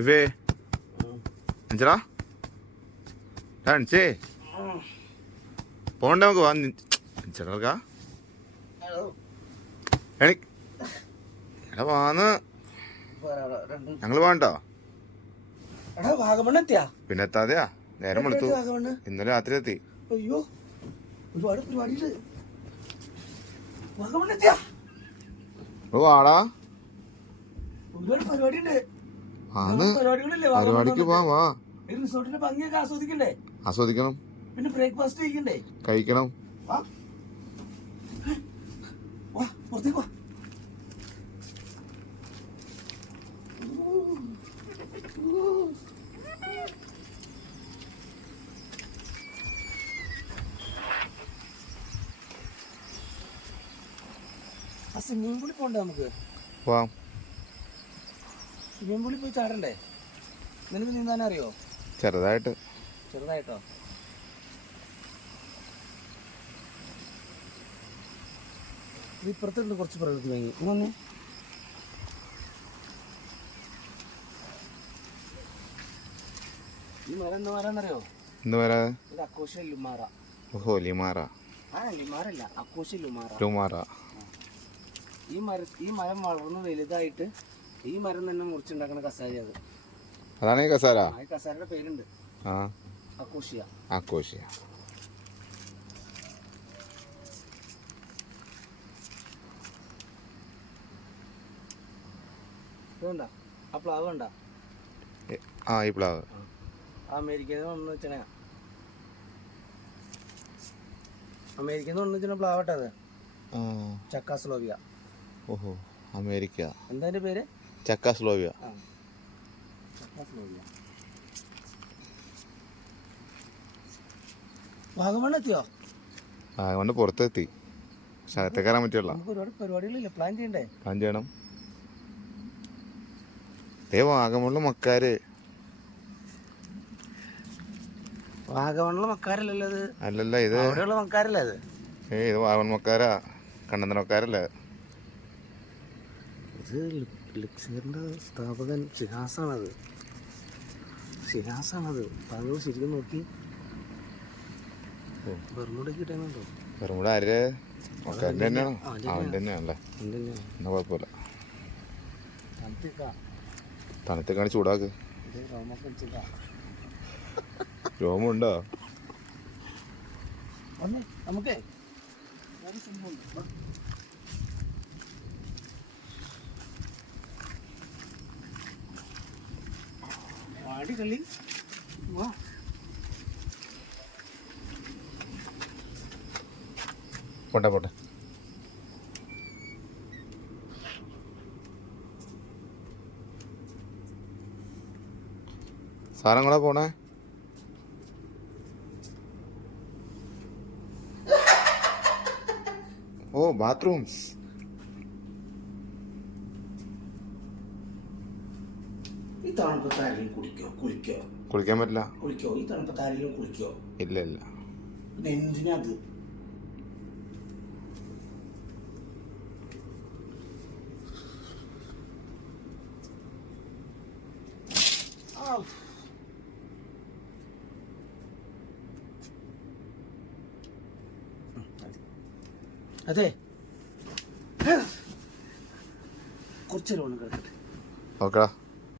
ഇവേ അഞ്ചടാ അഞ്ചേ പോണ്ട നമുക്ക് വാ അഞ്ചടാ എടാ വാന്ന് ഞങ്ങള് വേണ്ടോ പിന്നെ എത്താതെയാ നേരം വെളുത്തു ഇന്നലെ രാത്രി എത്തി. അയ്യോ ഒരുപാട് പരിപാടിയുണ്ട്. വാടാ ഒരുപാട് പരിപാടിയുണ്ട്. പരിപാടിക്ക് പോവാ വാ. റിസോർട്ടിന്റെ ഭംഗിയൊക്കെ ആസ്വദിക്കണ്ടേ? ആസ്വദിക്കണം. പിന്നെ ബ്രേക്ക്ഫാസ്റ്റ് കഴിക്കണ്ടേ? കഴിക്കണം. പുറത്തേക്ക് വാ. സ്വിമ്മിംഗ് പൂളിൽ പോണ്ടേ നമുക്ക്? സ്വിമ്മിംഗ് പൂളിൽ പോയി ചാടണ്ടേ? നിനക്ക് നീന്താൻ അറിയോ? ചെറുതായിട്ടോ? ഇപ്പുറത്തുണ്ട് കുറച്ച് പ്രകൃതി ഭംഗി. ഇങ്ങനെ ഈ മരം എന്താ മരന്നറിയോ? ഇത് അക്കോഷ്യ ലുമാറ. ഓഹോ ലിമാറ. ലിമാറല്ല, അക്കോഷ്യ ലുമാറ. ഈ മരം വളർന്ന് വലുതായിട്ട് ഈ മരം തന്നെ മുറിച്ചുണ്ടാക്കുന്ന കസാര അത്. അതാണ് ഈ കസാര. ഈ കസാരയുടെ പേരുണ്ട് അക്കോഷ്യ. അക്കോഷ്യ. ഇതുണ്ടാ ആ പ്ലാവ് കണ്ടാ? ഈ പ്ലാവ് അമേരിക്കയിൽ നിന്ന് ഒന്ന് വെച്ചാ പ്ലാവട്ടെ അത്. ചക്കാസ്ലോവിയ. ഓഹോ അമേരിക്ക. എന്താ അതിന്റെ പേര്? ചക്കാസ്ലോവിയ. വാഗമൺ എത്തിയോ? വാഗമണ് പുറത്തെത്തി. പക്ഷെ അകത്തേക്ക് കയറാൻ പറ്റില്ല. ഒരുപാട് പരിപാടികളില്ലേ? പ്ലാൻ ചെയ്യണം. വാഗമണില് മക്കാര്. വാഗമണിലെ മക്കാരല്ലല്ലോ ഇത്. അല്ലല്ല ഇത് അവിടെയുള്ള മക്കാരല്ലേ ഇത്? ഇത് വാഗമൺ മക്കാരാ. കണ്ണന്തര മക്കാരല്ലേ ഇത്? ലിക്സറിന്റെ സ്ഥാപകൻ ഷിഹാസാണത്. താങ്കൾ ശരിക്കും നോക്കി. ബർമുഡയൊക്കെ ഇട്ടാണോ? ബർമുഡ ആര്? മക്കാരൻ്റെ തന്നെയാണോ? അവൻ്റെ തന്നെയാണല്ലേ. എന്നാ കുഴപ്പമില്ല. തണുത്തേക്കാണ് ചൂടാക്ക്. രോമുണ്ടോ? നമുക്കേ വാടി കളി. പോട്ടെ. സാധനം കൂടെ പോണേ. ഓ ബാത്റൂംസ്. ഈ തണുപ്പത്ത് ആരെങ്കിലും കുളിക്കാൻ പറ്റില്ല. ഈ തണുപ്പത്ത് ആരെങ്കിലും കുളിക്കോ? ഇല്ല. എന്തിനത്? അതെ കുറച്ചേരം ഒന്ന് കിടക്കട്ടെ. ഓക്കെടാ.